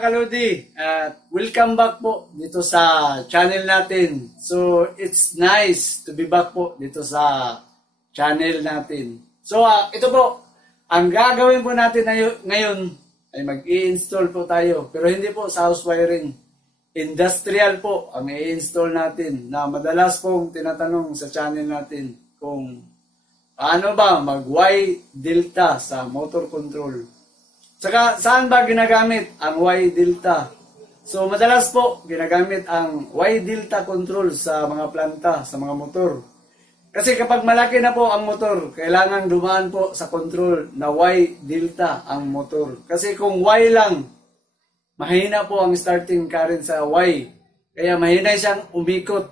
Kaludi, at welcome back po dito sa channel natin. So, it's nice to be back po dito sa channel natin. So, ito po, ang gagawin po natin ngayon ay mag-i-install po tayo. Pero hindi po sa house wiring. Industrial po ang i-install natin na madalas pong tinatanong sa channel natin kung paano ba mag-Y delta sa motor control. Saka saan ba ginagamit ang Y delta? So madalas po ginagamit ang Y delta control sa mga planta, sa mga motor. Kasi kapag malaki na po ang motor, kailangan dumaan po sa control na Y delta ang motor. Kasi kung Y lang, mahina po ang starting current sa Y. Kaya mahina siyang umikot.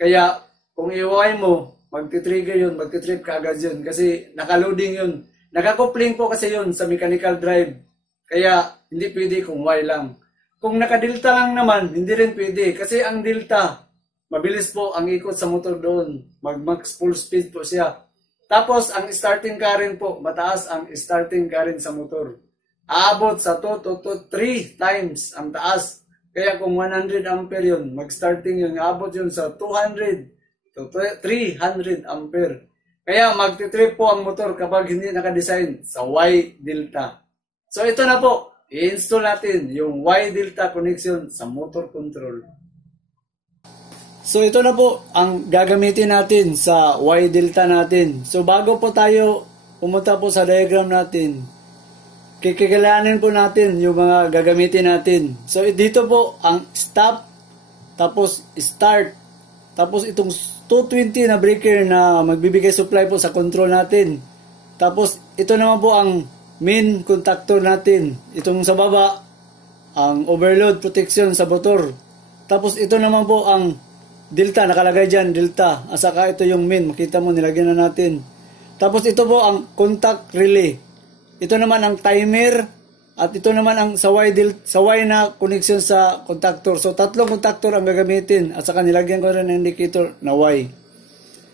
Kaya kung i-Y mo, magti-trigger yun, magti-trip ka agad yun. Kasi nakaloading yun. Nakakupling po kasi yun sa mechanical drive. Kaya hindi pwede kung Y lang. Kung naka-delta lang naman, hindi rin pwede. Kasi ang delta, mabilis po ang ikot sa motor doon. Mag-max full speed po siya. Tapos ang starting current po, mataas ang starting current sa motor. Aabot sa 2 to 3 times ang taas. Kaya kung 100 ampere yun, mag-starting yun, aabot yun sa 200 to 300 ampere. Kaya magti-trip po ang motor kapag hindi naka-design sa Y delta. So ito na po, i-install natin yung Y delta connection sa motor control. So ito na po ang gagamitin natin sa Y delta natin. So bago po tayo pumunta po sa diagram natin, kikilalanin po natin yung mga gagamitin natin. So dito po ang stop, tapos start, tapos itong 220 na breaker na magbibigay supply po sa control natin. Tapos ito naman po ang main contactor natin. Itong sa baba, ang overload protection sa motor. Tapos ito naman po ang delta, nakalagay dyan, delta. At saka ito yung main, makita mo, nilagyan na natin. Tapos ito po ang contact relay. Ito naman ang timer. At ito naman ang sa Y na connection sa contactor. So, tatlong contactor ang gagamitin. At saka nilagyan ko rin ng indicator na Y.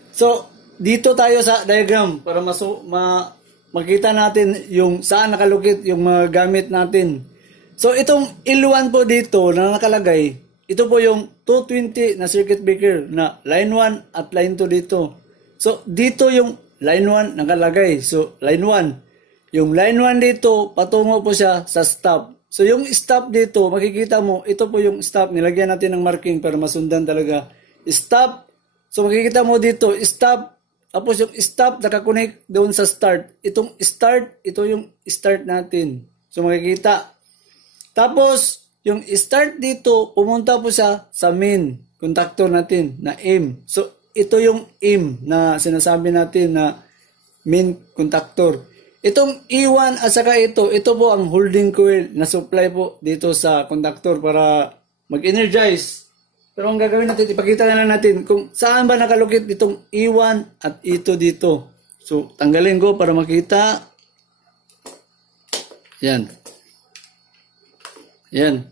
So, dito tayo sa diagram para makita natin yung saan nakalukit yung mga gamit natin. So, itong L1 po dito na nakalagay, ito po yung 220 na circuit breaker na line 1 at line 2 dito. So, dito yung line 1 nakalagay. So, line 1. Yung line 1 dito, patungo po siya sa stop. So, yung stop dito, makikita mo, ito po yung stop. Nilagyan natin ng marking para masundan talaga. Stop. So, makikita mo dito, stop. Tapos yung stop, nakakonect doon sa start. Itong start, ito yung start natin. So, makikita. Tapos, yung start dito, pumunta po siya sa main contactor natin na aim. So, ito yung aim na sinasabi natin na main contactor. Itong E1 at saka ito po ang holding coil na supply po dito sa conductor para mag-energize. Pero ang gagawin natin, ipakita na lang natin kung saan ba nakalukit itong E1 at E2 dito. So, tanggalin ko para makita. Yan. Yan.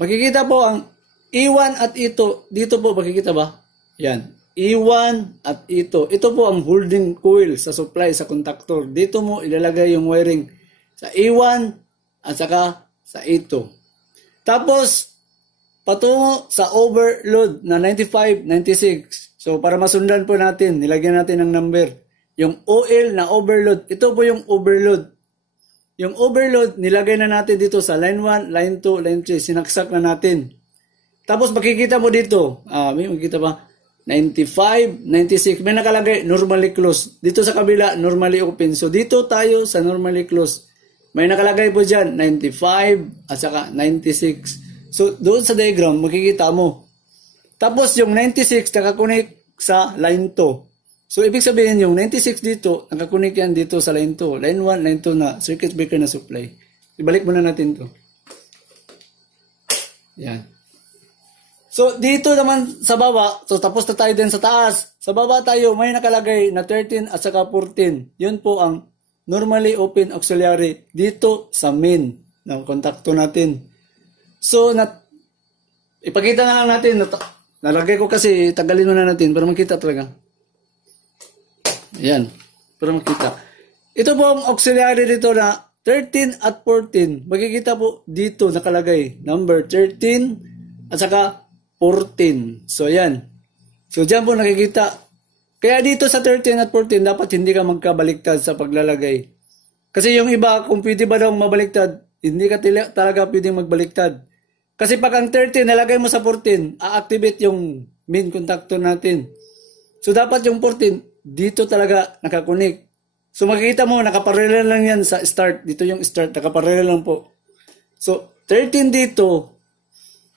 Makikita po ang E1 at E2. Dito po, makikita ba? Yan. E1 at ito. Ito po ang holding coil sa supply sa contactor. Dito mo ilalagay yung wiring sa E1 at saka sa E2. Tapos, patungo sa overload na 95, 96. So, para masundan po natin, nilagyan natin ng number. Yung OL na overload, ito po yung overload. Yung overload, nilagay na natin dito sa line 1, line 2, line 3. Sinaksak na natin. Tapos, makikita mo dito. May makikita ba? 95, 96. May nakalagay, normally closed. Dito sa kabila, normally open. So, dito tayo sa normally closed. May nakalagay po dyan, 95 at saka 96. So, doon sa diagram, makikita mo. Tapos, yung 96, nakakonek sa line 2. So, ibig sabihin yung 96 dito, nakakonek yan dito sa line 2. Line 1, line 2 na circuit breaker na supply. Ibalik muna natin to. Yan. So, dito naman sa baba, so tapos na tayo din sa taas. Sa baba tayo, may nakalagay na 13 at saka 14. Yun po ang normally open auxiliary dito sa main ng kontakto natin. So, ipakita na lang natin. Nalagay ko kasi, tagalin muna natin para makita talaga. Ayan, para makita. Ito po ang auxiliary dito na 13 at 14, makikita po dito nakalagay, number 13 at saka 14. So, yan. So, dyan po nakikita. Kaya dito sa 13 at 14, dapat hindi ka magkabaliktad sa paglalagay. Kasi yung iba, kung pwede ba daw mabaliktad, hindi ka talaga pwedeng magbaliktad. Kasi pag ang 13, nalagay mo sa 14, a-activate yung main contactor natin. So, dapat yung 14, dito talaga nakakunik. So, makikita mo, nakaparallel lang yan sa start. Dito yung start, nakaparallel lang po. So, 13 dito,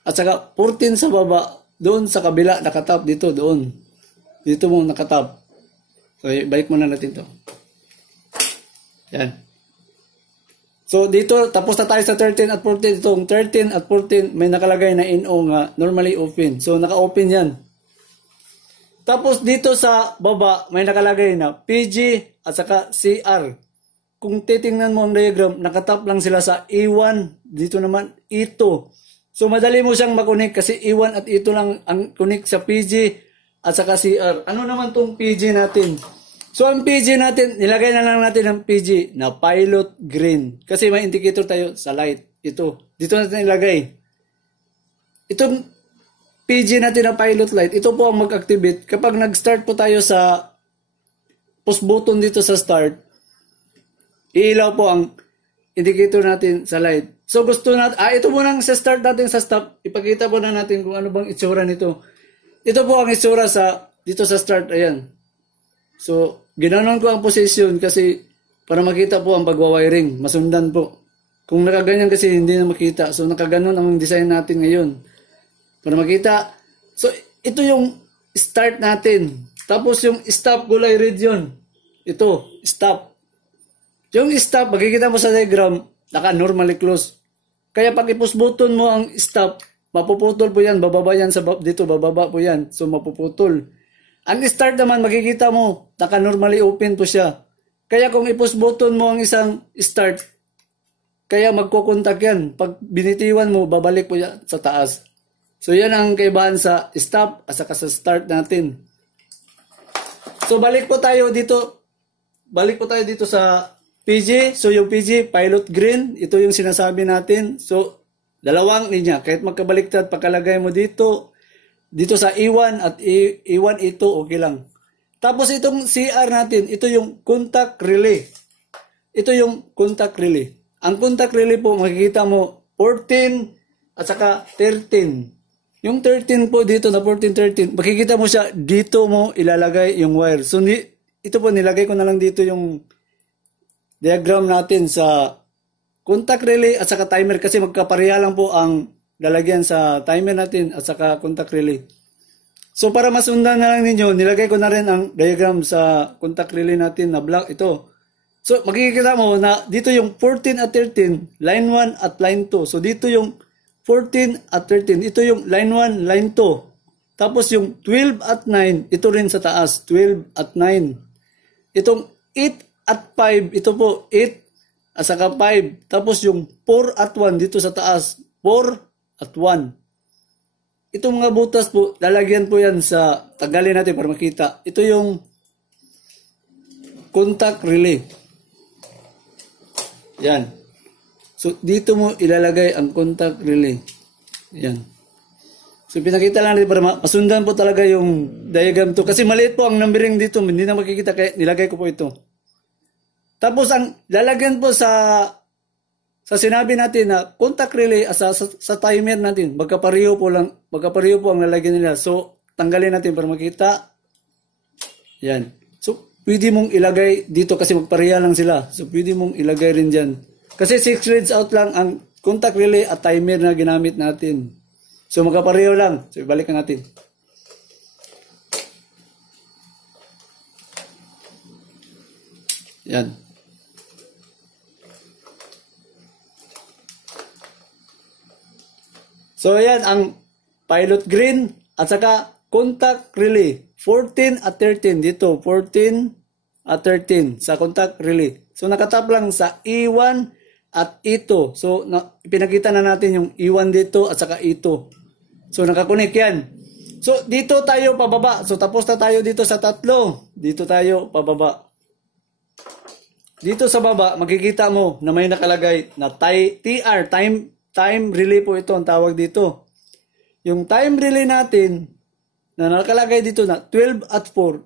at saka 14 sa baba, doon sa kabila, nakatap dito, doon. Dito mo nakatap. So, balik muna natin to. Yan. So, dito, tapos na tayo sa 13 at 14. Itong 13 at 14, may nakalagay na NO nga, normally open. So, naka-open yan. Tapos dito sa baba, may nakalagay na PG at saka CR. Kung titingnan mo ang diagram, nakatap lang sila sa E1, dito naman E2. So madali mo siyang makunik kasi E1 at E2 lang ang kunik sa PG at saka CR. Ano naman tong PG natin? So ang PG natin, nilagay na lang natin ang PG na pilot green. Kasi may indicator tayo sa light. Ito. Dito natin ilagay. Itong PG natin na pilot light, ito po ang mag-activate. Kapag nag-start po tayo sa push button dito sa start, iilaw po ang indicator natin sa light. So gusto natin, ito muna sa start natin sa stop, ipakita po na natin kung ano bang itsura nito. Ito po ang itsura dito sa start, ayan. So, ginanon ko ang position kasi para makita po ang pagwawiring, masundan po. Kung nakaganyan kasi hindi na makita. So nakaganon ang design natin ngayon. Para makita. So, ito yung start natin. Tapos yung stop gulay region. Ito, stop. Yung stop, makikita mo sa diagram, naka-normally close. Kaya pag i-push button mo ang stop, mapuputol po yan, bababa yan dito, bababa po yan. So, mapuputol. Ang start naman, makikita mo, naka-normally open po siya. Kaya kung i-push button mo ang isang start, kaya magkukontak yan. Pag binitiwan mo, babalik po yan sa taas. So, yan ang kaibahan sa stop at saka sa start natin. So, balik po tayo dito. Balik po tayo dito sa PG. So, yung PG, pilot green. Ito yung sinasabi natin. So, dalawang linya. Kahit magkabaliktad, pagkalagay mo dito sa E1 at E1, E2, okay lang. Tapos, itong CR natin, ito yung contact relay. Ito yung contact relay. Ang contact relay po, makikita mo, 14 at saka 13. Yung 13 po dito na 14, 13, makikita mo siya, dito mo ilalagay yung wire. So, ito po, nilagay ko na lang dito yung diagram natin sa contact relay at saka timer kasi magkapareha lang po ang lalagyan sa timer natin at saka contact relay. So, para masundan na lang ninyo, nilagay ko na rin ang diagram sa contact relay natin na black ito. So, makikita mo na dito yung 14 at 13, line 1 at line 2. So, dito yung 14 at 13. Ito yung line 1, line 2. Tapos yung 12 at 9, ito rin sa taas, 12 at 9. Itong 8 at 5, ito po 8 at saka 5. Tapos yung 4 at 1 dito sa taas, 4 at 1. Itong mga butas po, lalagyan po yan sa, tagalin natin para makita. Ito yung contact relay. Yan. So, dito mo ilalagay ang contact relay. Yan. So, pinakita lang natin para masundan po talaga yung diagram to. Kasi maliit po ang numbering dito. Hindi na makikita kaya nilagay ko po ito. Tapos, ang lalagyan po sa sinabi natin na contact relay sa timer natin, magkapareho po ang lalagyan nila. So, tanggalin natin para makita. Yan. So, pwede mong ilagay dito kasi magpareha lang sila. So, pwede mong ilagay rin dyan. Kasi 6 reads out lang ang contact relay at timer na ginamit natin. So, magkapareho lang. So, ibalikan natin. Yan. So, yan ang pilot green at saka contact relay. 14 at 13 dito. 14 at 13 sa contact relay. So, nakatap lang sa E1 at E2. So, pinakita na natin yung E1 dito at saka E2. So, nakakunik yan. So, dito tayo pababa. So, tapos na tayo dito sa tatlo. Dito tayo pababa. dito sa baba, makikita mo na may nakalagay na TR, time relay po ito ang tawag dito. Yung time relay natin, na nakalagay dito na 12 at 4,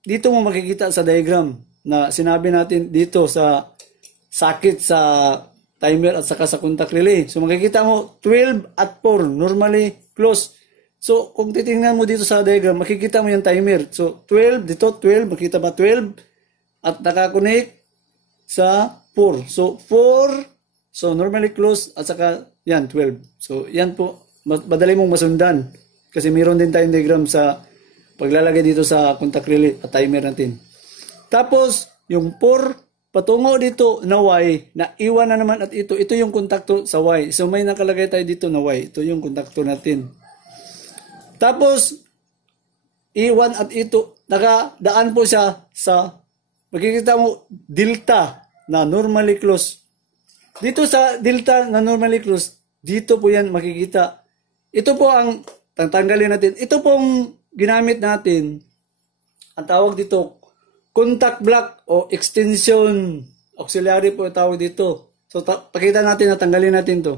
dito mo makikita sa diagram na sinabi natin dito sa sakit sa timer at saka sa contact relay. So makikita mo 12 at 4, normally close. So kung titingnan mo dito sa diagram, makikita mo yung timer. So 12, dito 12, makita ba 12? At nakakonect sa 4. So 4, so normally close at saka yan 12. So yan po, madali mong masundan. Kasi mayroon din tayong diagram sa paglalagay dito sa contact relay at timer natin. Tapos, yung 4 patungo dito na Y, na iwan na naman at ito yung kontakto sa Y. So, may nakalagay tayo dito na Y. Ito yung kontakto natin. Tapos, iwan at ito, nakadaan po siya sa, makikita mo, delta na normally close. Dito sa delta na normally close, dito po yan makikita. Ito po ang tanggalin natin. Ito pong ginamit natin, ang tawag dito, contact block o extension auxiliary po ang tawag dito. So, pakita natin na tanggalin natin to.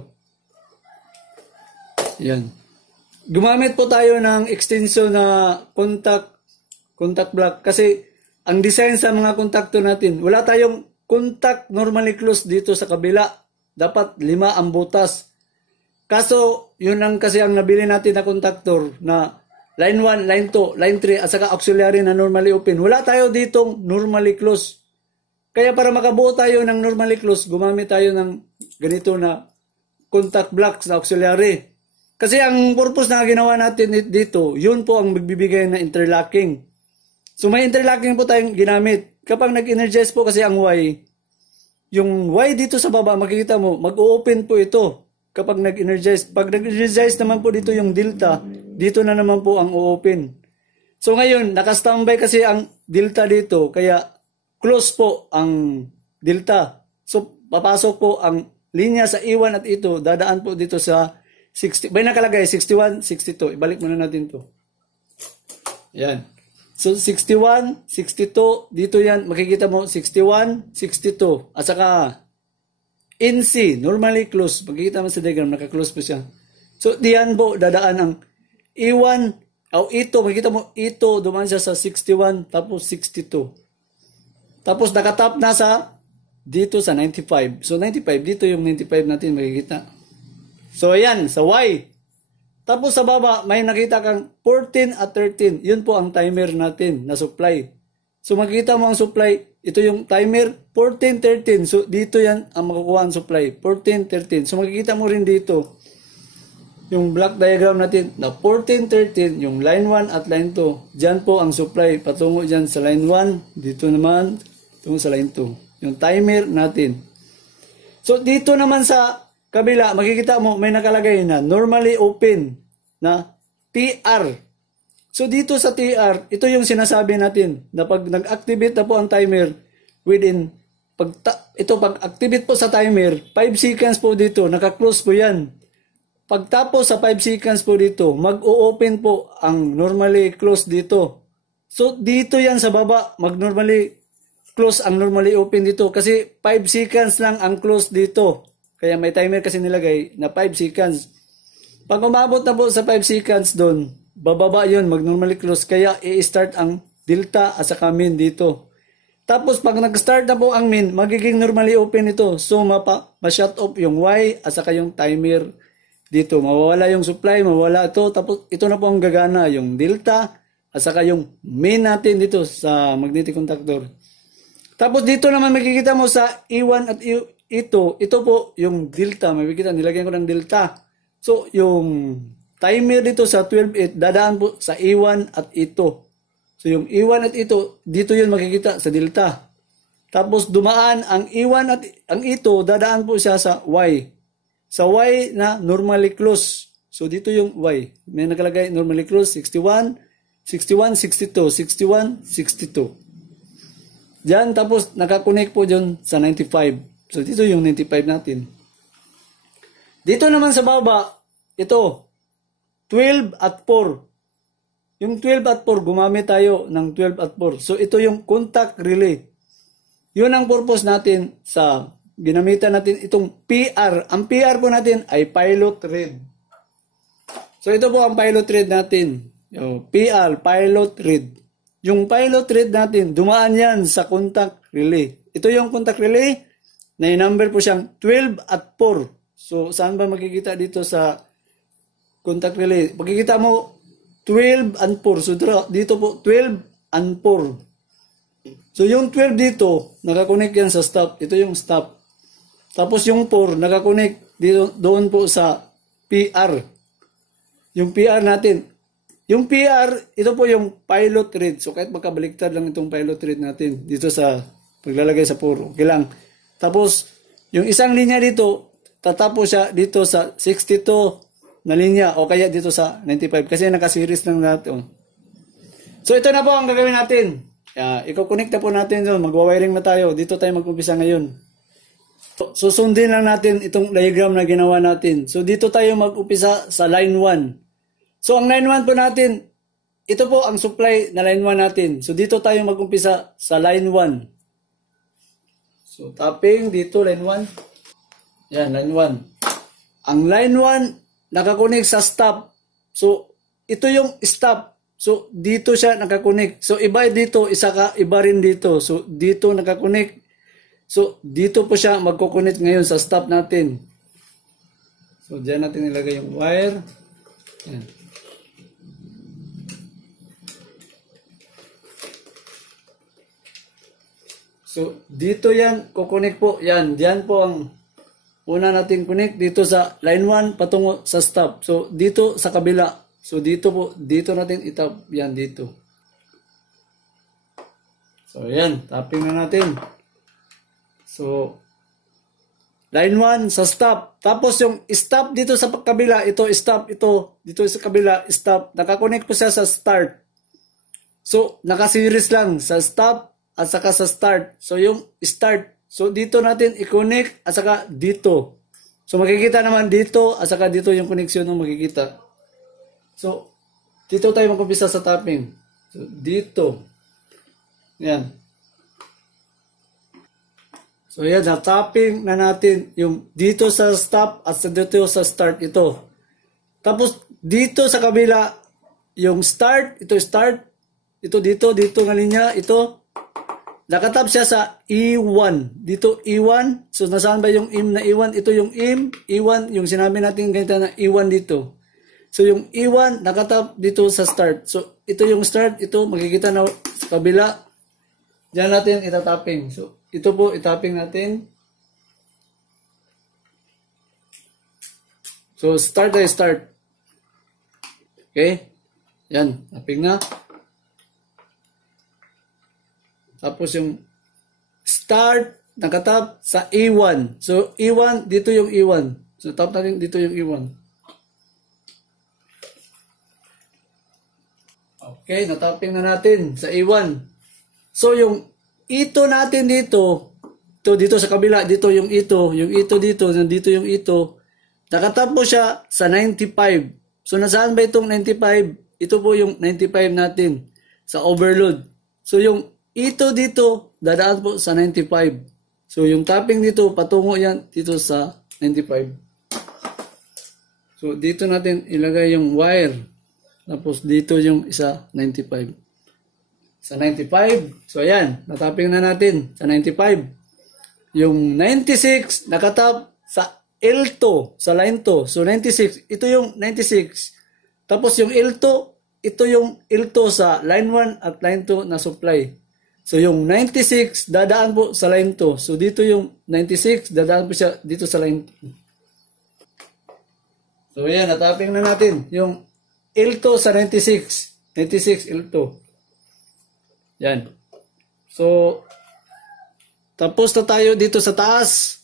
Yan. Gumamit po tayo ng extension na contact block kasi ang design sa mga kontakto natin, wala tayong contact normally close dito sa kabila. Dapat 5 ang butas. Kaso, yun ang kasi ang nabili natin na contactor na line 1, line 2, line 3 at saka auxiliary na normally open. Wala tayo ditong normally close. Kaya para makabuo tayo ng normally close, gumamit tayo ng ganito na contact blocks na auxiliary. Kasi ang purpose na ginawa natin dito, yun po ang magbibigay na interlocking. So may interlocking po tayong ginamit. Kapag nag-energize po kasi ang Y, yung Y dito sa baba, makikita mo, mag-open po ito. Kapag nag-energize. Pag nag-energize naman po dito yung delta, dito na naman po ang open. So ngayon, naka-standby kasi ang delta dito, kaya close po ang delta. So papasok po ang linya sa iwan at ito, dadaan po dito sa 60, may nakalagay 61, 62. Ibalik muna natin to. Yan. So 61, 62, dito yan, makikita mo 61, 62. At saka NC, normally close. Pagkikita mo sa diagram, naka-close po siya. So, diyan po, dadaan ang E1, o ito, makikita mo, ito, dumaan siya sa 61, tapos 62. Tapos, nakatap na sa, dito sa 95. So, 95, dito yung 95 natin, makikita. So, ayan, sa Y. Tapos, sa baba, may nakita kang 14 at 13. Yun po ang timer natin na supply. So, makikita mo ang supply, ito yung timer, 14, 13. So, dito yan ang makukuha ang supply. 14, 13. So, makikita mo rin dito, yung block diagram natin, na 14, 13, yung line 1 at line 2. Diyan po ang supply. Patungo dyan sa line 1. Dito naman, tungo sa line 2. Yung timer natin. So, dito naman sa kabila, makikita mo, may nakalagay na normally open na TR. So dito sa TR, ito yung sinasabi natin na pag nag-activate na po ang timer within, pag activate po sa timer, 5 seconds po dito, naka-close po yan. Pagtapos sa 5 seconds po dito, mag-o-open po ang normally close dito. So dito yan sa baba, mag-normally close ang normally open dito kasi 5 seconds lang ang close dito. Kaya may timer kasi nilagay na 5 seconds. Pag umabot na po sa 5 seconds doon, bababa yun, mag-normally close. Kaya i-start ang delta at saka min dito. Tapos pag nag-start na po ang min, magiging normally open ito. So ma-shut off yung Y at saka yung timer dito. Mawawala yung supply, mawawala ito. Tapos ito na po ang gagana, yung delta at saka yung min natin dito sa magnetic contactor. Tapos dito naman makikita mo sa E1 at ito po yung delta. Makikita, nilagyan ko ng delta. So yung timer dito sa 12.8, dadaan po sa E1 at ito. So yung E1 at ito, dito yun makikita sa delta. Tapos dumaan ang E1 at ang ito, dadaan po siya sa Y. Sa Y na normally close. So dito yung Y. May nakalagay normally close, 61, 61, 62, 61, 62. Diyan, tapos nakakonect po dyan sa 95. So dito yung 95 natin. Dito naman sa baba, ito, 12 at 4. Yung 12 at 4, gumamit tayo ng 12 at 4. So, ito yung contact relay. yun ang purpose natin sa ginamitan natin itong PR. Ang PR po natin ay pilot read. So ito po ang pilot read natin. PR, pilot read. Yung pilot read natin, dumaan yan sa contact relay. Ito yung contact relay, na number po siyang 12 at 4. So saan ba makikita dito sa contact relay? Makikita mo 12 and 4. So dito po 12 and 4. So yung 12 dito, nakakonect yan sa stop. Ito yung stop. Tapos yung 4, nakakonect dito, doon po sa PR. Yung PR natin. Yung PR, ito po yung pilot read. So kahit magkabaliktad lang itong pilot read natin dito sa paglalagay sa 4. Okay lang. Tapos yung isang linya dito, tatapos siya dito sa 62 na linya o kaya dito sa 95 kasi naka-series lang natin. So ito na po ang gagawin natin. Iko-connect na po natin doon. Magwa-wiring na tayo. Dito tayo mag-umpisa ngayon. Susundin lang natin itong diagram na ginawa natin. So dito tayo mag-umpisa sa line 1. So ang line 1 po natin, ito po ang supply na line 1 natin. So dito tayo mag-umpisa sa line 1. So tapping dito line 1. Yan, line 1. Ang line 1 nakakonek sa stop. So ito yung stop. So dito siya nakakonek. So iba dito, iba rin dito. So dito nakakonek. So dito po siya magko-connect ngayon sa stop natin. So diyan natin ilagay yung wire. Yan. So dito yan kukonek po. Yan, diyan po ang una natin connect dito sa line 1 patungo sa stop. So dito sa kabila. So dito po, dito natin itap yan dito. So yan, tapping na natin. So line 1 sa stop. Tapos yung stop dito sa kabila, ito stop, ito dito sa kabila, stop. Nakakonect po siya sa start. So naka-series lang sa stop at saka sa start. So yung start, so dito natin i-connect at saka dito. So makikita naman dito at saka dito yung connection ng makikita. So, dito tayo mag-umpisa sa tapping. So, dito. Yan. So, yan. Na-tapping na natin yung dito sa stop at dito sa start ito. Tapos, dito sa kabila, yung start, ito start. Ito dito nga linya, ito. Nakatap siya sa E1. Dito E1. So, nasaan ba yung im na E1? Ito yung im. E1, yung sinabi natin ganito na E1 dito. So, yung E1, nakatap dito sa start. So, ito yung start. Ito, makikita na sa kabila. Diyan natin itatapping. So, ito po, itapping natin. So, start tayo, start. Okay? Yan, tapping na. Tapos yung start, nakatap sa E1. So, E1, dito yung E1. So, tap natin dito yung E1. Okay, natapping na natin sa A1. So, yung ito natin dito, dito sa kabila, dito yung ito dito, nandito yung ito, nakatap po siya sa 95. So, nasaan ba itong 95? Ito po yung 95 natin sa overload. So, yung ito dito, dadaan po sa 95. So, yung tapping dito, patungo yan dito sa 95. So, dito natin ilagay yung wire. Tapos dito yung isa, 95. Sa 95, so ayan, natapping na natin sa 95. Yung 96, nakatap sa L2, sa line 2. So 96, ito yung 96. Tapos yung L2, ito yung L2 sa line 1 at line 2 na supply. So yung 96, dadaan po sa line 2. So dito yung 96, dadaan po siya dito sa line 2. So ayan, natapping na natin yung L2 sa 96. 96 L2. Yan. So, tapos na tayo dito sa taas.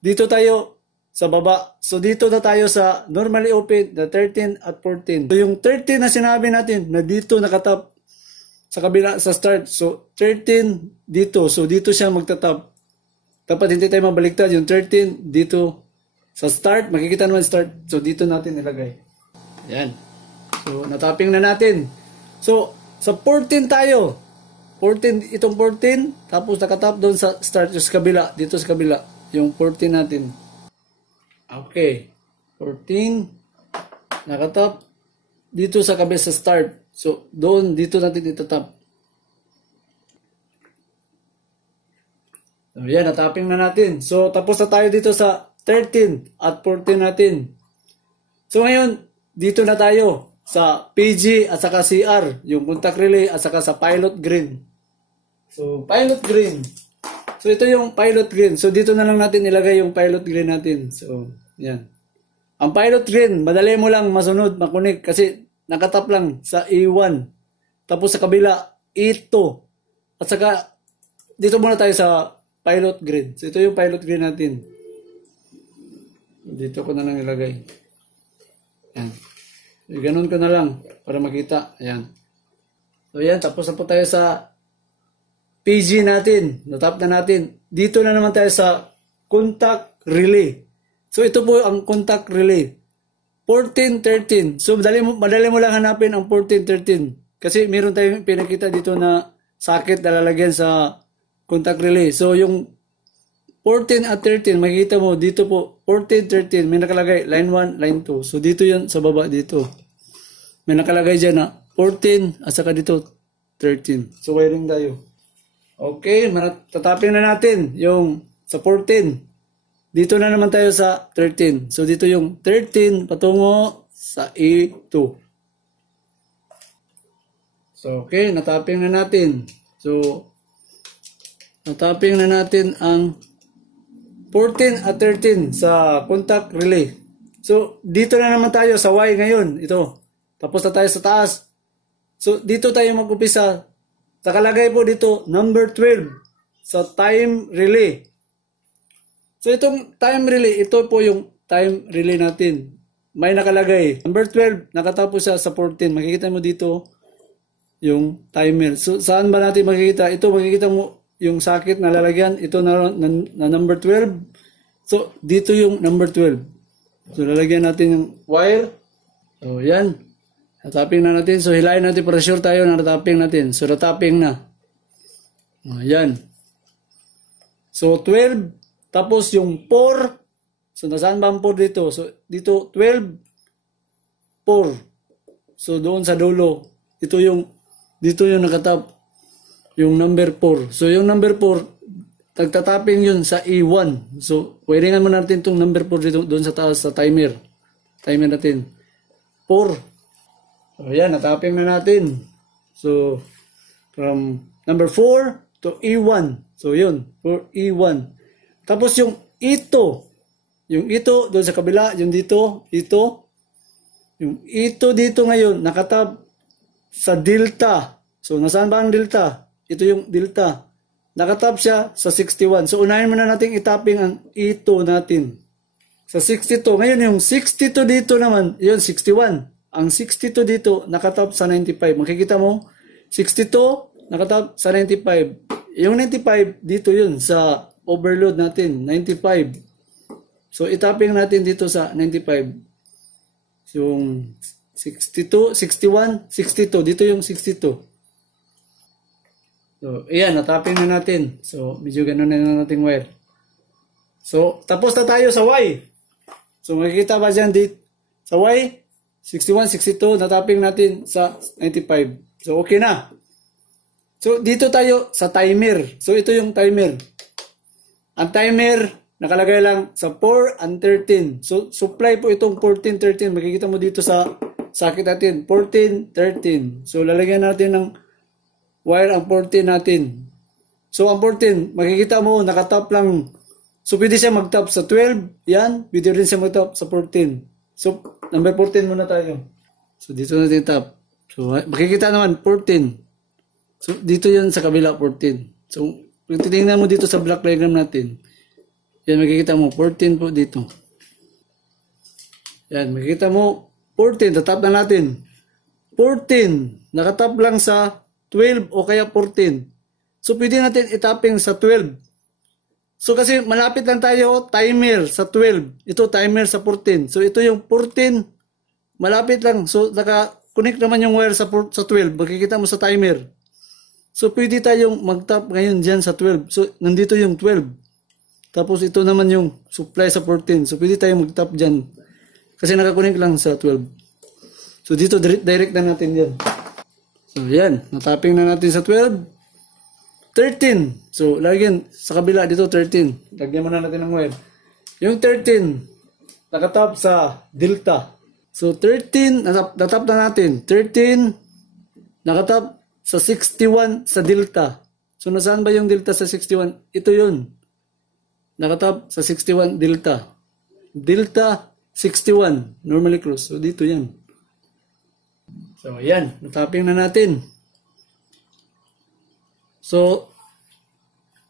Dito tayo sa baba. So, dito na tayo sa normally open na 13 at 14. So, yung 13 na sinabi natin na dito nakatap sa kabila sa start. So, 13 dito. So, dito siya magtatap. Dapat hindi tayo mabaliktad. Yung 13 dito sa start. Makikita naman start. So, dito natin ilagay. Yan. So, natapping na natin. So, sa 14 tayo. 14, itong 14, tapos nakatap doon sa start yung sa kabila, dito sa kabila, yung 14 natin. Okay, 14, nakatap, dito sa kabila sa start. So, doon, dito natin itatap. So, yan, nataping na natin. So, tapos na tayo dito sa 13 at 14 natin. So, ngayon, dito na tayo sa PG at saka CR, yung contact relay at saka sa pilot green. So, pilot green. So, ito yung pilot green. So, dito na lang natin ilagay yung pilot green natin. So, yan. Ang pilot green, madali mo lang masunod, makunik kasi nakatap lang sa E1. Tapos sa kabila, E2. At saka, dito muna tayo sa pilot green. So, ito yung pilot green natin. Dito ko na lang ilagay. Yan. Ganun ko na lang para makita. Ayan. So, yan. Tapos na po tayo sa PG natin. Natap na natin. Dito na naman tayo sa contact relay. So, ito po ang contact relay. 14, 13. So, madali mo lang hanapin ang 14, 13. Kasi meron tayong pinakita dito na socket na lalagyan sa contact relay. So, yung 14 at 13, makikita mo dito po, 14, 13, may nakalagay line 1, line 2. So, dito yun sa baba dito. May nakalagay dyan na 14 at saka dito 13. So, wiring tayo. Okay, tatapin na natin yung sa 14. Dito na naman tayo sa 13. So, dito yung 13 patungo sa E2. So, okay, nataping na natin. So, nataping na natin ang 14 at 13 sa contact relay. So, dito na naman tayo sa Y ngayon. Ito. Tapos na tayo sa taas. So, dito tayo mag-upisa. Nakalagay po dito, number 12 sa time relay. So, itong time relay, ito po yung time relay natin. May nakalagay. Number 12, nakatapos siya sa 14. Makikita mo dito yung timer. So, saan ba natin makikita? Ito, makikita mo yung socket na lalagyan. Ito na number 12. So, dito yung number 12. So, lalagyan natin yung wire. So, yan. Nataping na natin. So, hilahin natin para sure tayo na nataping natin. So, nataping na. Yan. So, 12. Tapos yung 4, so nasaan ba ang 4 dito? So dito 12, 4. So doon sa dulo, dito yung nakatap, yung number 4. So yung number 4, tagtataping yun sa E1. So wiringan mo natin itong number 4 dito, doon sa taas sa timer. Timer natin. 4. So yan, nataping na natin. So from number 4 to E1. So yun, for E1. Tapos yung ito doon sa kabila, yung dito, yung ito dito ngayon, nakatab sa delta. So, nasaan ba ang delta? Ito yung delta. Nakatab siya sa 61. So, unahin muna natin itaping ang ito natin. Sa 62. Ngayon, yung 62 dito naman, yun, 61. Ang 62 dito, nakatab sa 95. Makikita mo, 62, nakatab sa 95. Yung 95, dito yun, sa overload natin, 95. So, itaping natin dito sa 95. Yung 62, 61, 62. Dito yung 62. So, ayan, nataping na natin. So, medyo ganun na nating wire. So, tapos na tayo sa Y. So, makikita ba dyan dito? Sa Y, 61, 62, nataping natin sa 95. So, okay na. So, dito tayo sa timer. So, ito yung timer. Ang timer, nakalagay lang sa 4 and 13. So, supply po itong 14, 13. Makikita mo dito sa socket natin. 14, 13. So, lalagyan natin ng wire ang 14 natin. So, ang 14, makikita mo, nakatap lang. So, pwede siya mag-tap sa 12. Yan. Pwede rin siya mag-tap sa 14. So, number 14 muna tayo. So, dito natin tap. So, makikita naman, 14. So, dito yan sa kabila, 14. So, kung titingnan mo dito sa block diagram natin, yan, makikita mo, 14 po dito. Yan, makikita mo, 14, tatap na natin. 14, nakatap lang sa 12 o kaya 14. So, pwede natin itapping sa 12. So, kasi malapit lang tayo, timer sa 12. Ito, timer sa 14. So, ito yung 14, malapit lang. So, naka-connect naman yung wire sa 12. Makikita mo sa timer. So, pwede tayong mag-tap ngayon dyan sa 12. So, nandito yung 12. Tapos, ito naman yung supply sa 14. So, pwede tayong mag-tap dyan. Kasi nakakunik lang sa 12. So, dito direct na natin yan. So, yan. Natapping na natin sa 12. 13. So, lagyan sa kabila dito 13. Lagyan muna natin ng wire. Yung 13, nakatap sa delta. So, 13, natap na natin. 13, nakatap sa 61 sa delta. So, nasaan ba yung delta sa 61? Ito yun. Nakatap sa 61 delta. Delta 61. Normally close. So, dito yan. So, ayan. Natapping na natin. So,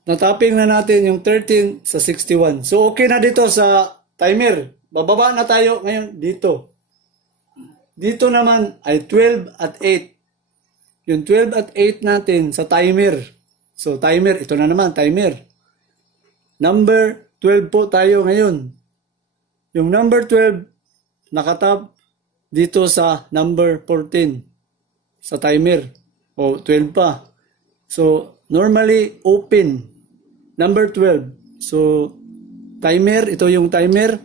natapping na natin yung 13 sa 61. So, okay na dito sa timer. Bababa na tayo ngayon dito. Dito naman ay 12 at 8. Yung 12 at 8 natin sa timer. So, timer. Ito na naman, timer. Number 12 po tayo ngayon. Yung number 12, nakatap dito sa number 14. Sa timer. O, 12 pa. So, normally, open. Number 12. So, timer, ito yung timer.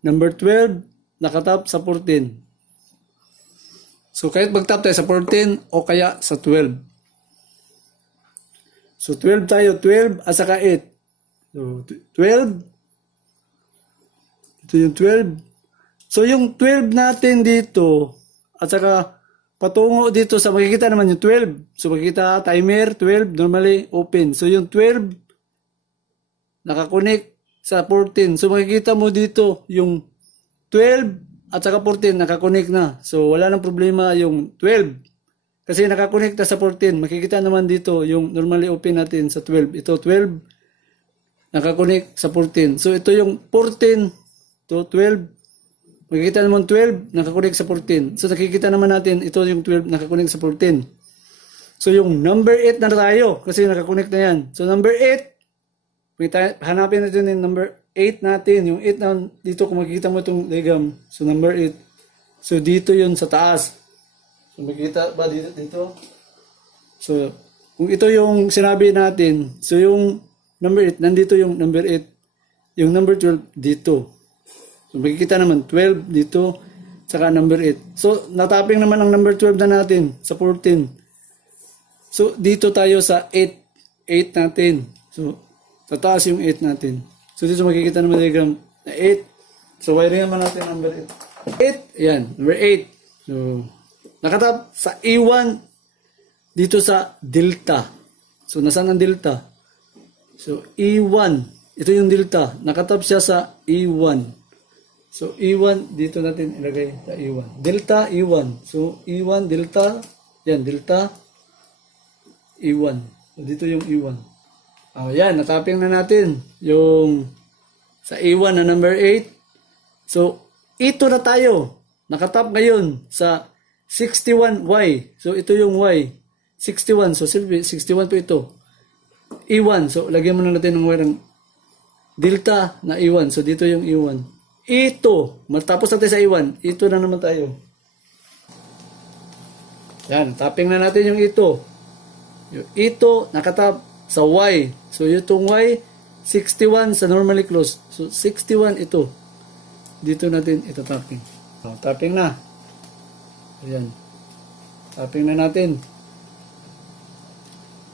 Number 12, nakatap sa 14. So, kahit mag-tap tayo sa 14 o kaya sa 12. So, 12 tayo. 12 at saka 8. So, 12. Ito yung 12. So, yung 12 natin dito at saka patungo dito sa makikita naman yung 12. So, makikita timer, 12, normally open. So, yung 12 nakakonek sa 14. So, makikita mo dito yung 12 at saka 14 nakakonek na. So, wala nang problema yung 12. Kasi nakakonek na sa 14. Makikita naman dito yung normally open natin sa 12. Ito 12 nakakonek sa 14. So, ito yung 14 to 12. Makikita naman 12 nakakonek sa 14. So, nakikita naman natin ito yung 12 nakakonek sa 14. So, yung number 8 na tayo kasi nakakonek na yan. So, number 8, hanapin natin yung number 8 natin. Yung 8 na dito kung makikita mo itong diagram. So, number 8. So, dito yun sa taas. So, makikita ba dito? So, kung ito yung sinabi natin, so yung number 8, nandito yung number 8. Yung number 12, dito. So, makikita naman 12 dito, saka number 8. So, natapping naman ang number 12 na natin sa 14. So, dito tayo sa 8. 8 natin. So, sa taas yung 8 natin. So, dito makikita naman diagram na 8. So, wiring naman natin number 8. 8, yan. Number 8. So, nakatap sa E1 dito sa delta. So, nasaan ang delta? So, E1. Ito yung delta. Nakatap siya sa E1. So, E1, dito natin ilagay sa E1. Delta, E1. So, E1, delta. Yan, delta, E1. So, dito yung E1. Yan, natapping na natin yung sa A1 na number 8. So, ito na tayo. Nakatap ngayon sa 61Y. So, ito yung Y. 61. So, 61 po ito. E1. So, lagyan mo na natin ng wire delta na E1. So, dito yung E1. Ito. Matapos natin sa E1. Ito na naman tayo. Yan, tapping na natin yung ito. Yung ito, nakatap sa Y. So, itong Y, 61 sa normally close. So, 61 ito. Dito natin ito tapping. So, tapping na. Ayan. Tapping na natin.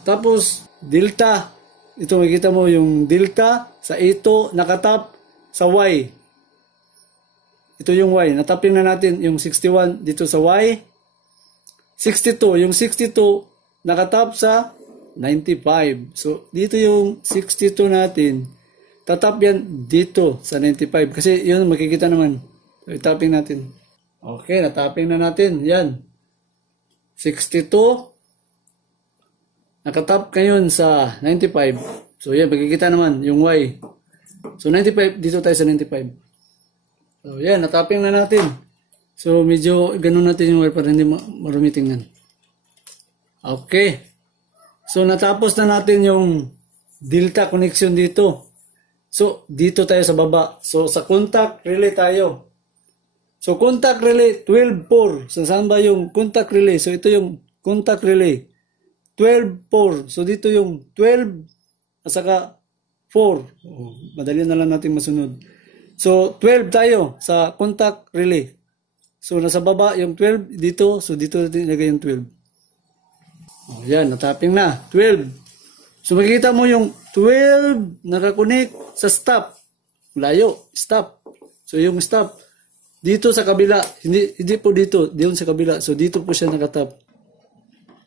Tapos, delta. Ito, makikita mo yung delta sa ito, nakatap sa Y. Ito yung Y. Natapping na natin yung 61 dito sa Y. 62. Yung 62, nakatap sa 95. So, dito yung 62 natin. Tatap yan dito sa 95. Kasi yun makikita naman. So, tapping natin. Okay, natapping na natin. Yan. 62. Nakatap ngayon sa 95. So, yan. Makikita naman yung Y. So, 95. Dito tayo sa 95. So, yan. Natapping na natin. So, medyo ganun natin yung Y para hindi marumi tingnan. Okay. So, natapos na natin yung delta connection dito. So, dito tayo sa baba. So, sa contact relay tayo. So, contact relay 12-4. So, saan ba yung contact relay? So, ito yung contact relay. 12, 4. So dito yung 12 at saka 4. Madali na lang natin masunod. So 12 tayo sa contact relay. So nasa baba yung 12 dito. So dito natin ilagay yung 12. Yan, natapping na. 12. So makikita mo yung 12 nakakonek sa stop. Layo, stop. So yung stop dito sa kabila, hindi po dito, doon sa kabila. So dito po siya nakatap.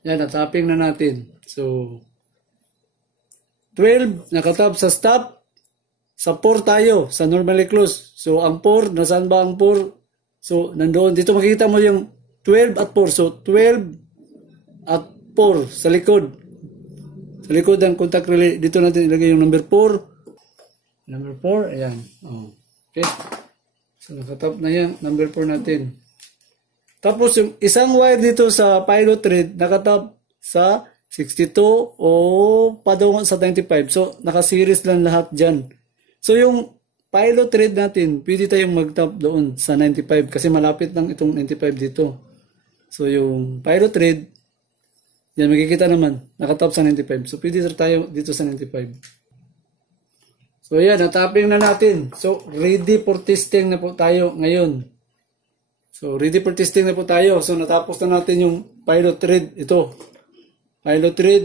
Yan, natapping na natin. So 12 nakatap sa stop. Sa 4 tayo, sa normally close. So ang 4, nasaan ba ang 4? So nandoon, dito makikita mo yung 12 at 4. So 12 at 4 sa likod. Sa likod ng contact relay, dito natin ilagay yung number 4. Number 4, ayan. Oh. Okay. So nakatap na yan, number 4 natin. Tapos yung isang wire dito sa pilot thread, nakatap sa 62 o padungo sa 95. So naka-series lang lahat dyan. So yung pilot thread natin, pwede tayong mag-tap doon sa 95 kasi malapit lang itong 95 dito. So yung pilot thread, yan makikita naman, nakatap sa 95. So pwede tayo dito sa 95. So yan, natapping na natin. So ready for testing na po tayo ngayon. So ready for testing na po tayo. So natapos na natin yung pilot thread. Ito, pilot thread,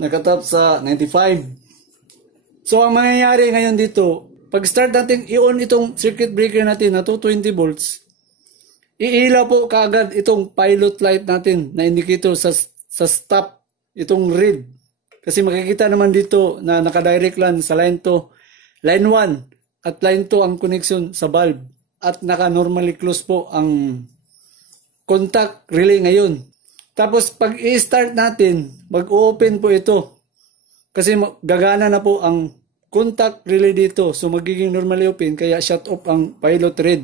nakatap sa 95. So ang mangyayari ngayon dito, pag start natin i-on itong circuit breaker natin na 220 volts, iilaw po kaagad itong pilot light natin na indicator sa stop, itong red. Kasi makikita naman dito na naka-direct lang sa line 2, line 1 at line 2 ang connection sa bulb at naka-normally close po ang contact relay ngayon. Tapos pag i-start natin, mag-open po ito. Kasi gagana na po ang contact relay dito. So magiging normally open kaya shut off ang pilot thread.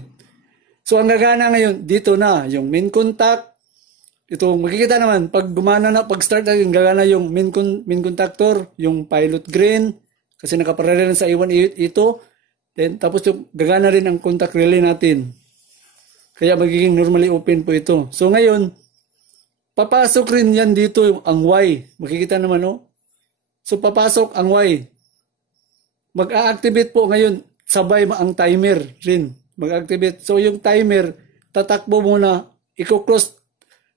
So ang gagana ngayon dito na yung main contact. Ito makikita naman pag gumana na, pag start natin gagana yung main contactor, yung pilot green kasi nakaparallel sa iwan ito. Then tapos yung gagana rin ang contact relay natin. Kaya magiging normally open po ito. So ngayon papasok rin yan dito ang Y. Makikita naman no? So papasok ang Y. Mag-a-activate po ngayon sabay ang timer rin. Mag-activate. So yung timer tatakbo muna, i-close.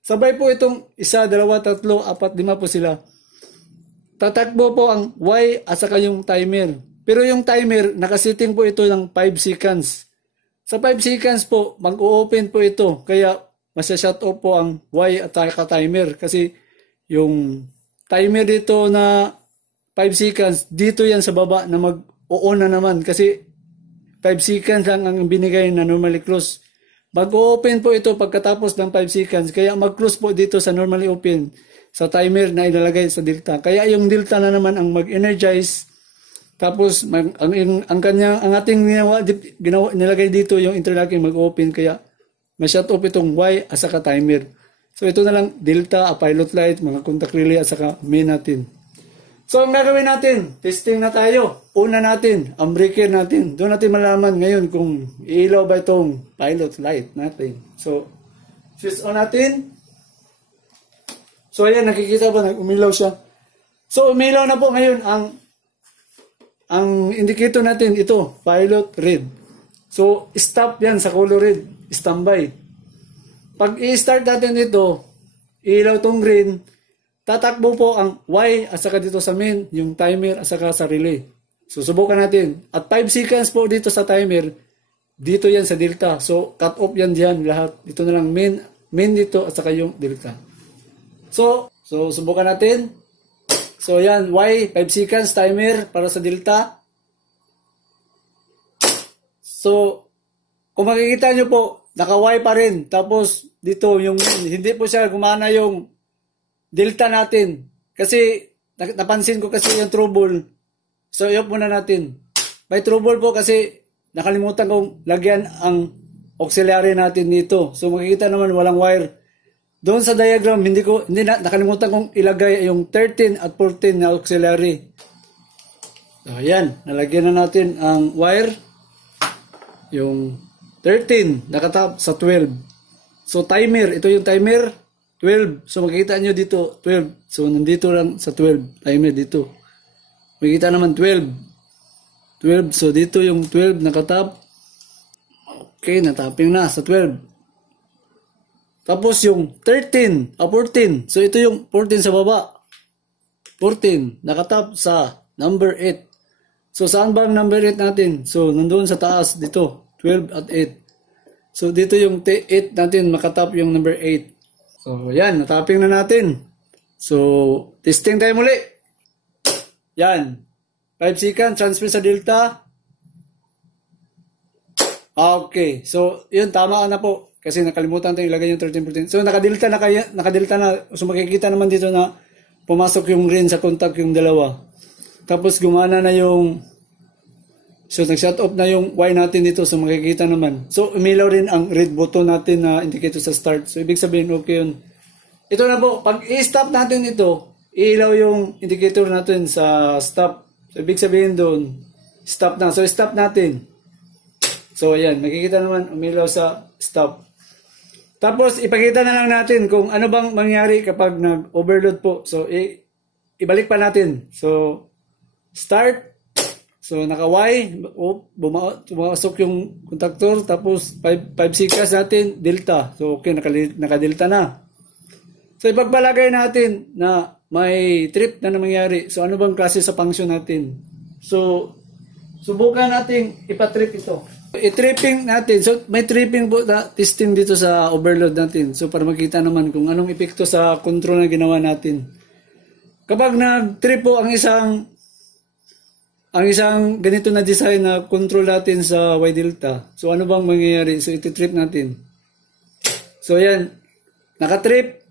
Sabay po itong 1, 2, 3, 4, 5 po sila. Tatakbo po ang Y at saka yung timer. Pero yung timer nakasetting po ito ng 5 seconds. Sa 5 seconds po mag-o-open po ito. Kaya masya-shut off po ang Y at saka timer kasi yung timer dito na 5 seconds, dito yan sa baba na mag-o-on na naman kasi 5 seconds lang ang binigay na normally close. Mag-open po ito pagkatapos ng 5 seconds, kaya mag-close po dito sa normally open sa timer na ilalagay sa delta. Kaya yung delta na naman ang mag-energize, tapos ang ating nilagay dito yung interlocking mag-open, kaya ma-shut off itong Y at saka timer. So ito na lang, delta, pilot light, mga contact relay at saka main natin. So, ang gagawin natin, testing na tayo. Una natin, ang breaker natin. Doon natin malaman ngayon kung iilaw ba itong pilot light natin. So, switch on natin. So, ayan, nakikita ba? Umilaw siya. So, umilaw na po ngayon ang indicator natin, ito, pilot red. So, stop yan sa color red. Standby. Pag i-start natin ito, iilaw tong green, tatakbo po ang Y at saka dito sa main, yung timer at saka sa relay. Susubukan natin. At 5 seconds po dito sa timer, dito yan sa delta. So, cut off yan diyan lahat. Dito na lang main dito at saka yung delta. So subukan natin. So, yan, Y, 5 seconds timer para sa delta. So, kung makikita nyo po, naka-Y pa rin. Tapos, dito, yung hindi po siya gumana yung delta natin. Kasi, napansin ko kasi yung trouble. So, i-off muna natin. May trouble po kasi nakalimutan kong lagyan ang auxiliary natin dito. So, makikita naman walang wire. Doon sa diagram, nakalimutan kong ilagay yung 13 at 14 na auxiliary. So, ayan. Nalagyan na natin ang wire. Yung 13, nakatap sa 12. So, timer. Ito yung timer. 12. So makikita nyo dito, 12. So nandito lang sa 12. Timer dito. Makikita naman 12. 12. So dito yung 12 nakatap. Okay, nataping na sa 12. Tapos yung 13, 14. So ito yung 14 sa baba. 14, nakatap sa number 8. So saan ba ang number 8 natin? So nandoon sa taas dito, 12 at 8. So dito yung 8 natin, makatap yung number 8. So yan, nataping na natin. So testing tayo muli. Yan. 5 seconds, transfer sa delta. Okay, so yun, tama na po. Kasi nakalimutan tayong ilagay yung 13%. So nakadelta na. So makikita naman dito na pumasok yung green sa contact yung dalawa. Tapos gumana na yung, so nag-shut off na yung Y natin dito. So makikita naman. So umilaw rin ang red button natin na indicator sa start. So ibig sabihin okay yun. Ito na po, pag i-stop natin ito, ilaw yung indicator natin sa stop. So ibig sabihin doon, stop na. So stop natin. So ayan, makikita naman umilaw sa stop. Tapos ipakita na lang natin kung ano bang mangyari kapag nag-overload po. So ibalik pa natin. So start. So naka-Y, pumasok yung contactor, tapos 5 seconds natin, delta. So okay, naka-delta na. So ipagpalagay natin na may trip na nangyari. So ano bang klase sa function natin? So subukan natin ipatrip ito. I-tripping natin. So, may tripping po na testing dito sa overload natin. So, para makita naman kung anong epekto sa control na ginawa natin. Kapag nag-trip po ang isang ganito na design na control natin sa Y delta. So, ano bang mangyayari? So, iti-trip natin. So, yan. Naka-trip.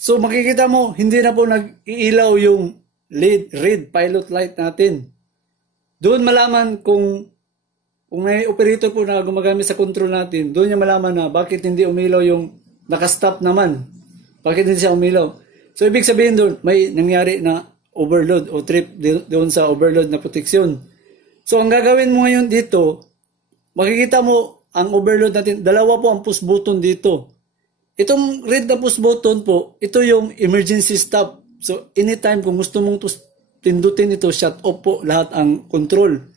So, makikita mo, hindi na po nag-iilaw yung red pilot light natin. Doon malaman kung may operator po na gumagamit sa control natin, doon niya malaman na bakit hindi umilaw yung nakastop naman. Bakit hindi siya umilaw? So, ibig sabihin doon, may nangyari na overload o trip doon sa overload na proteksyon. So, ang gagawin mo ngayon dito, makikita mo ang overload natin, dalawa po ang push button dito. Itong red na push button po, ito yung emergency stop. So, anytime kung gusto mong pindutin ito, shut off po lahat ang control.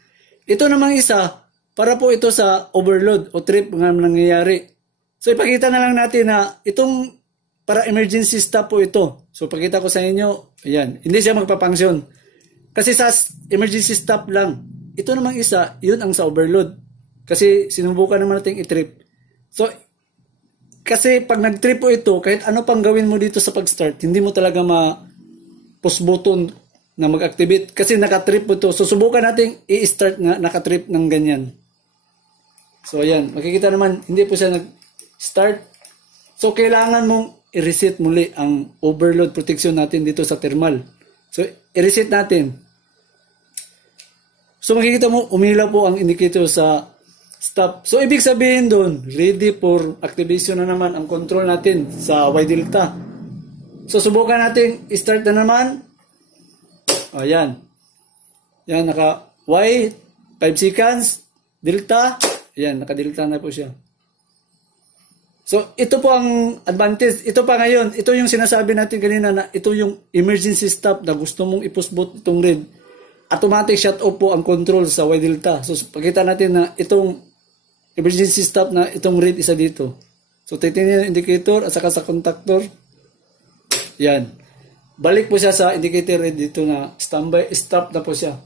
Ito namang isa, para po ito sa overload o trip nga nangyayari. So ipakita na lang natin na itong para emergency stop po ito. So pakita ko sa inyo, ayan, hindi siya magpapangsyon. Kasi sa emergency stop lang. Ito namang isa, yun ang sa overload. Kasi sinubukan naman natin i-trip. So kasi pag nag-trip po ito, kahit ano pang gawin mo dito sa pag-start, hindi mo talaga ma-push button na mag-activate. Kasi naka-trip po ito. So subukan natin i-start na naka-trip ng ganyan. So, ayan. Makikita naman, hindi po siya nag-start. So, kailangan mong i-reset muli ang overload protection natin dito sa thermal. So, i-reset natin. So, makikita mo, umilaw po ang indicator sa stop. So, ibig sabihin doon, ready for activation na naman ang control natin sa Y delta. So, subukan natin i-start na naman. Ayan. Yan, naka Y, 5 seconds, delta. Ayan, naka-delta na po siya. So, ito po ang advantage. Ito pa ngayon, ito yung sinasabi natin kanina na ito yung emergency stop na gusto mong i-push button itong red. Automatic shut off po ang control sa Y delta. So, pakita natin na itong emergency stop na itong red isa dito. So, titingnan yung indicator at saka sa contactor. Yan. Balik po siya sa indicator red dito na standby, stop na po siya.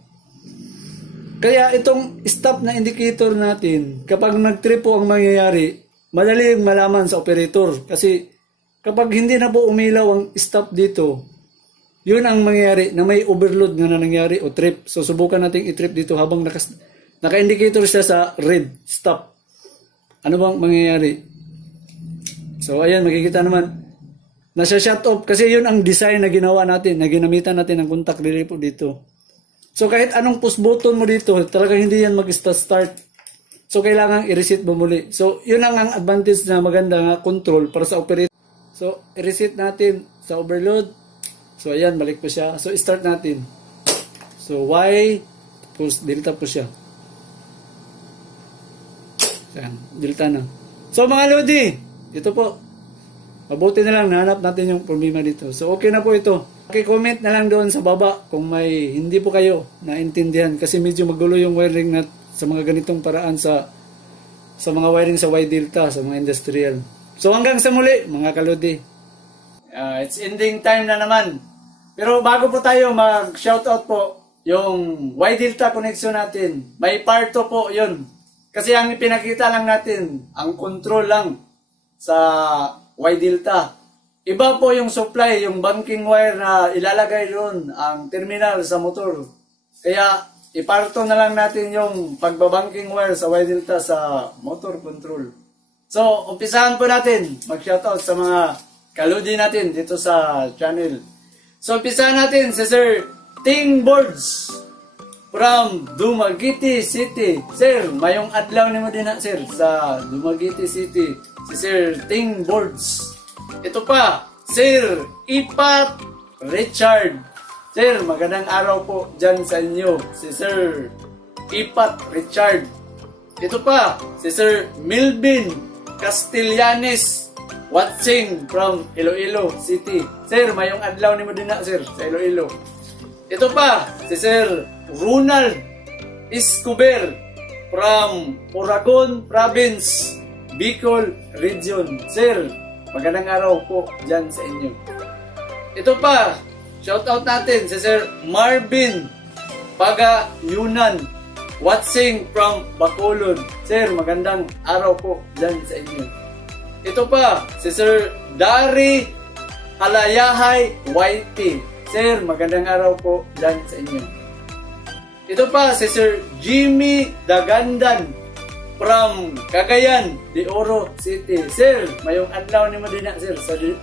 Kaya itong stop na indicator natin, kapag nag-trip po ang mangyayari, madaling malaman sa operator. Kasi kapag hindi na po umilaw ang stop dito, yun ang mangyayari na may overload na nangyari o trip. So subukan natin i-trip dito habang naka-indicator siya sa red, stop. Ano bang mangyayari? So ayan, makikita naman. Nasa shut off kasi yun ang design na ginawa natin, na ginamitan natin ng contact relay po dito. So kahit anong push button mo dito, talagang hindi yan mag-start. So kailangan i-reset mo muli. So yun ang advantage na maganda nga control para sa operator. So i-reset natin sa overload. So ayan, balik po siya. So start natin. So Y, push delta po siya. Ayan, delta na. So mga Lodi, ito po. Mabuti na lang nahanap natin yung problema dito. So okay na po ito. Comment na lang doon sa baba kung may hindi po kayo naintindihan kasi medyo magulo yung wiring na sa mga ganitong paraan sa mga wiring sa Y-Delta, sa mga industrial. So hanggang sa muli mga kalodi. It's ending time na naman. Pero bago po tayo mag-shoutout po yung Y-Delta connection natin. May part 2 po yun. Kasi ang pinakita lang natin, ang control lang sa Y-Delta. Iba po yung supply, yung banking wire na ilalagay doon, ang terminal sa motor. Kaya iparto na lang natin yung pagbabanking wire sa Y-Delta sa motor control. So, umpisahan po natin mag-shoutout sa mga kaludi natin dito sa channel. So, umpisahan natin si Sir Ting Boards from Dumaguete City. Sir, mayong adlaw ni mo din na, sir, sa Dumaguete City. Si Sir Ting Boards. Ito pa, Sir Ipat Richard. Sir, magandang araw po dyan sa inyo. Si Sir Ipat Richard. Ito pa, si Sir Milvin Castellanes watching from Iloilo City. Sir, mayong adlaw ni mo din na, sir, sa Iloilo. Ito pa, si Sir Ronald Escobar from Oragon Province, Bicol Region. Sir, magandang araw po dyan sa inyo. Ito pa, shoutout natin si Sir Marvin Pagayunan watching from Bacolod. Sir, magandang araw po dyan sa inyo. Ito pa, si Sir Dari Halayahay YT. Sir, magandang araw po dyan sa inyo. Ito pa, si Sir Jimmy Dagandan from Cagayan de Oro City. Sir, mayong adlaw ni mo din na, sir,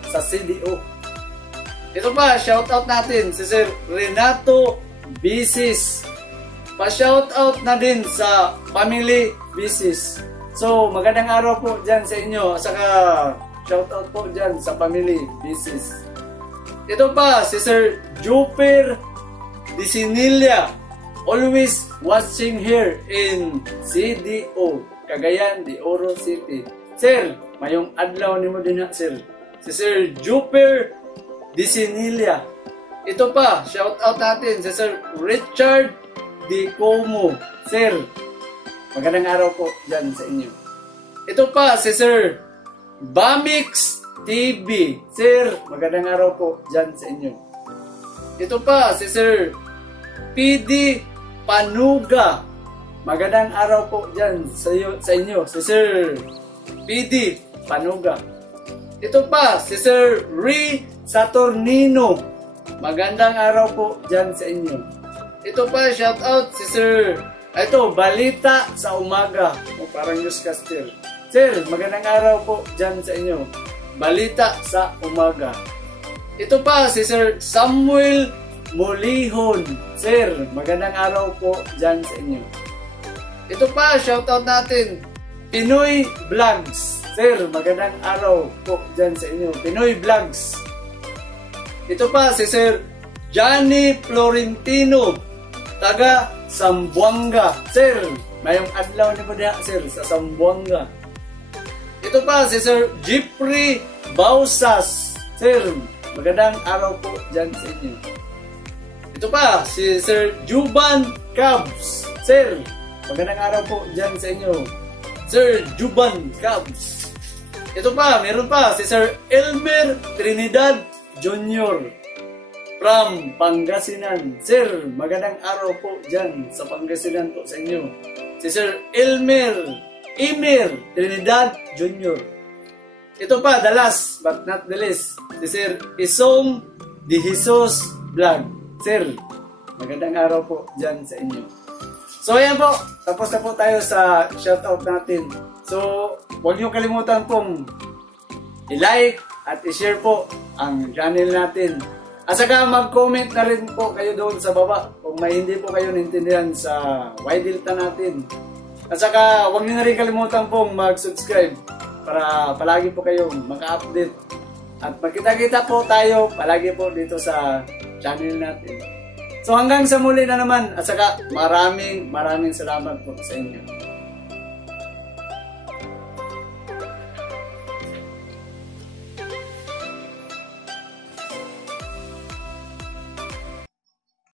sa CDO. Ito pa, shoutout natin si Sir Renato Bisis. Pa-shoutout na din sa Family Bisis. So, magandang araw po dyan sa inyo. Saka, shoutout po dyan sa Family Bisis. Ito pa, si Sir Juper Disinilia. Always watching here in CDO, Cagayan de Oro City. Sir, mayong adlaw ni mo din na, sir. Si Sir Juper Disinilia. Ito pa, shout out natin si Sir Richard Di Como. Sir, magandang araw po dyan sa inyo. Ito pa, si Sir Bamix TV. Sir, magandang araw po dyan sa inyo. Ito pa, si Sir PD Panuga. Magandang araw po dyan sa inyo. Si Sir PD Panuga. Ito pa, si Sir Ri Saturnino. Magandang araw po dyan sa inyo. Ito pa, shout out si Sir, ito, Balita sa Umaga. O, parang newscaster. Sir, magandang araw po dyan sa inyo. Balita sa Umaga. Ito pa, si Sir Samuel Molihon. Sir, magandang araw po dyan sa inyo. Ito pa, shoutout natin, Pinoy Vlogs. Sir, magandang araw po dyan sa inyo. Pinoy Vlogs. Ito pa, si Sir Johnny Florentino, taga Sambuanga. Sir, mayong adlaw ni po niya, sir, sa Sambuanga. Ito pa, si Sir Jeffrey Bausas. Sir, magandang araw po dyan sa inyo. Ito pa, si Sir Juban Cabs. Sir, magandang araw po dyan sa inyo. Sir Juban Cabs. Ito pa, meron pa, si Sir Elmer Trinidad Jr. from Pangasinan. Sir, magandang araw po dyan sa Pangasinan po sa inyo. Si Sir Elmer Trinidad Jr. Ito pa, the last but not the least, si Sir Isong Di Jesus Vlog. Sir, magandang araw po dyan sa inyo. So ayan po, tapos na po tayo sa shoutout natin. So, huwag niyo kalimutan pong i-like at i-share po ang channel natin. At saka mag-comment na rin po kayo doon sa baba kung may hindi po kayo naintindihan sa Y-Delta natin. At saka huwag niyo na rin kalimutan pong mag-subscribe para palagi po kayong maka-update. At magkita-kita po tayo palagi po dito sa channel natin. So hanggang sa muli na naman at saka maraming salamat po sa inyo.